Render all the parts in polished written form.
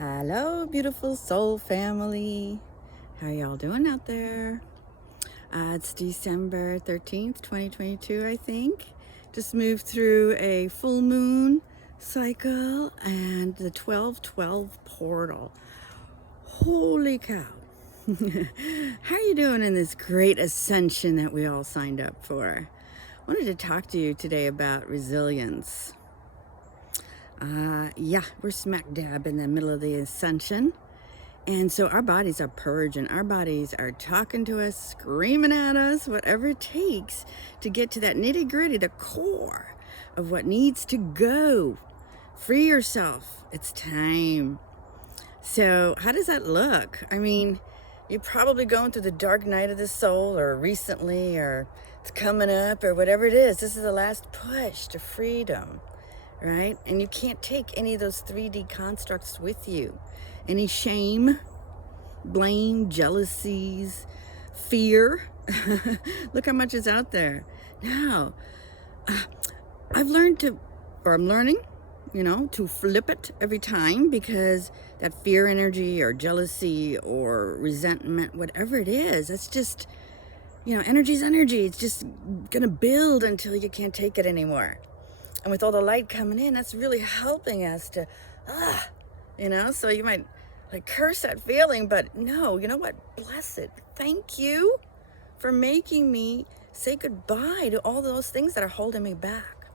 Hello, beautiful soul family. How y'all doing out there? It's December 13th, 2022, I think. Just moved through a full moon cycle and the 12/12 portal. Holy cow. How are you doing in this great ascension that we all signed up for? I wanted to talk to you today about resilience. We're smack dab in the middle of the ascension. And so our bodies are purging, our bodies are talking to us, screaming at us, whatever it takes to get to that nitty gritty, the core of what needs to go. Free yourself. It's time. So how does that look? I mean, you're probably going through the dark night of the soul, or recently, or it's coming up, or whatever it is. This is the last push to freedom. Right? And you can't take any of those 3D constructs with you. Any shame, blame, jealousies, fear. Look how much is out there. Now, I'm learning, to flip it every time, because that fear energy or jealousy or resentment, whatever it is, that's just, energy's energy. It's just going to build until you can't take it anymore. And with all the light coming in, that's really helping us to, so you might curse that feeling, but no, you know what? Bless it. Thank you for making me say goodbye to all those things that are holding me back.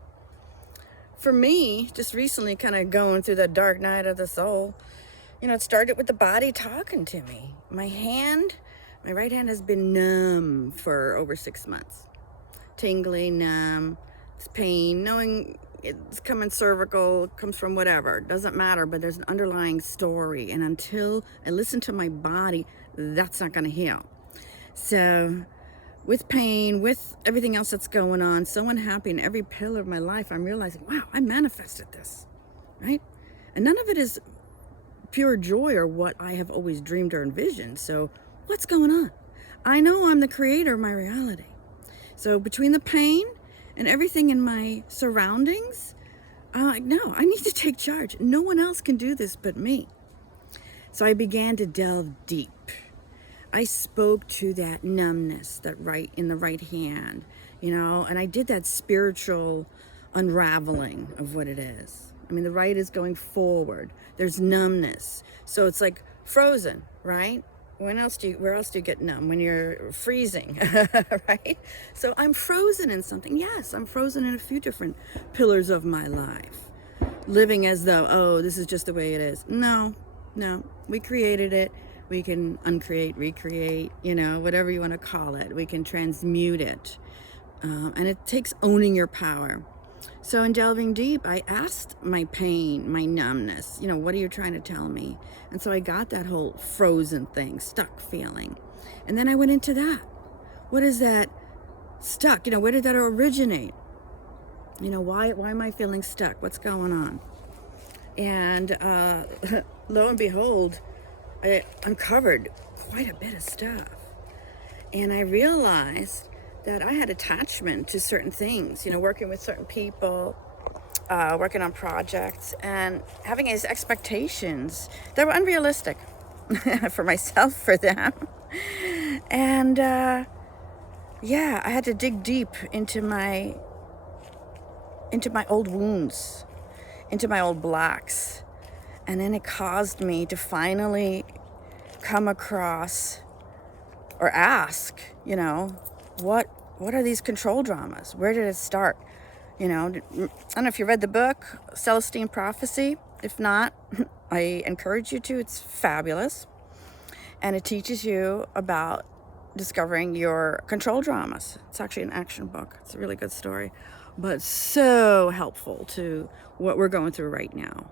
For me, just recently kind of going through the dark night of the soul, it started with the body talking to me. My right hand has been numb for over 6 months. Tingly, numb. It's pain, knowing it's coming cervical, it comes from whatever, doesn't matter, but there's an underlying story. And until I listen to my body, that's not going to heal. So with pain, with everything else that's going on, so unhappy in every pillar of my life, I'm realizing, wow, I manifested this, right? And none of it is pure joy or what I have always dreamed or envisioned. So what's going on? I know I'm the creator of my reality. So between the pain and everything in my surroundings, I'm like, no, I need to take charge. No one else can do this but me. So I began to delve deep. I spoke to that numbness, that right in the right hand, and I did that spiritual unraveling of what it is. I mean, the right is going forward. There's numbness. So it's like frozen, right? Where else do you get numb? When you're freezing, right? So I'm frozen in something. Yes, I'm frozen in a few different pillars of my life. Living as though, oh, this is just the way it is. No, we created it. We can uncreate, recreate, whatever you want to call it. We can transmute it. And it takes owning your power. So in delving deep, I asked my pain, my numbness, what are you trying to tell me? And so I got that whole frozen thing, stuck feeling. And then I went into that. What is that stuck? Where did that originate? Why am I feeling stuck? What's going on? And lo and behold, I uncovered quite a bit of stuff. And I realized that I had attachment to certain things, working with certain people, working on projects, and having these expectations that were unrealistic for myself, for them. And I had to dig deep into my old wounds, into my old blocks. And then it caused me to finally come across or ask, what are these control dramas? Where did it start? I don't know if you read the book, Celestine Prophecy. If not, I encourage you to. It's fabulous. And it teaches you about discovering your control dramas. It's actually an action book. It's a really good story, but so helpful to what we're going through right now.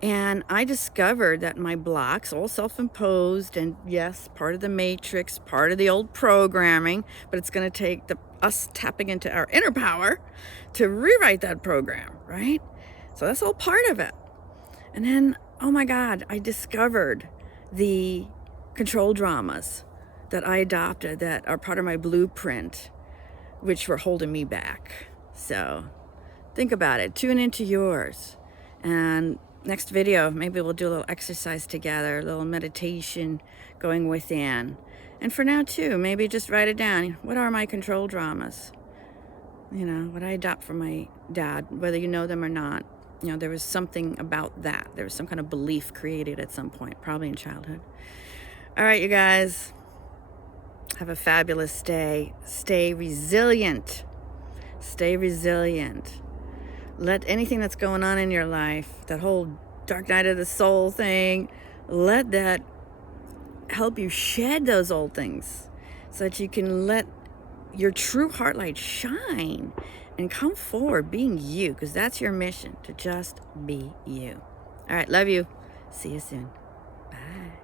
And I discovered that my blocks, all self-imposed, and yes, part of the matrix, part of the old programming, but it's going to take us tapping into our inner power to rewrite that program, right? So that's all part of it. And then, oh my God, I discovered the control dramas that I adopted that are part of my blueprint, which were holding me back. So think about it. Tune into yours. And next video, maybe we'll do a little exercise together, a little meditation going within. And for now too, maybe just write it down. What are my control dramas? You know, what I adopt from my dad, whether you know them or not. You know, there was something about that. There was some kind of belief created at some point, probably in childhood. All right, you guys. Have a fabulous day. Stay resilient. Stay resilient. Let anything that's going on in your life, that whole dark night of the soul thing, let that help you shed those old things so that you can let your true heart light shine and come forward being you, because that's your mission, to just be you. All right, love you. See you soon. Bye.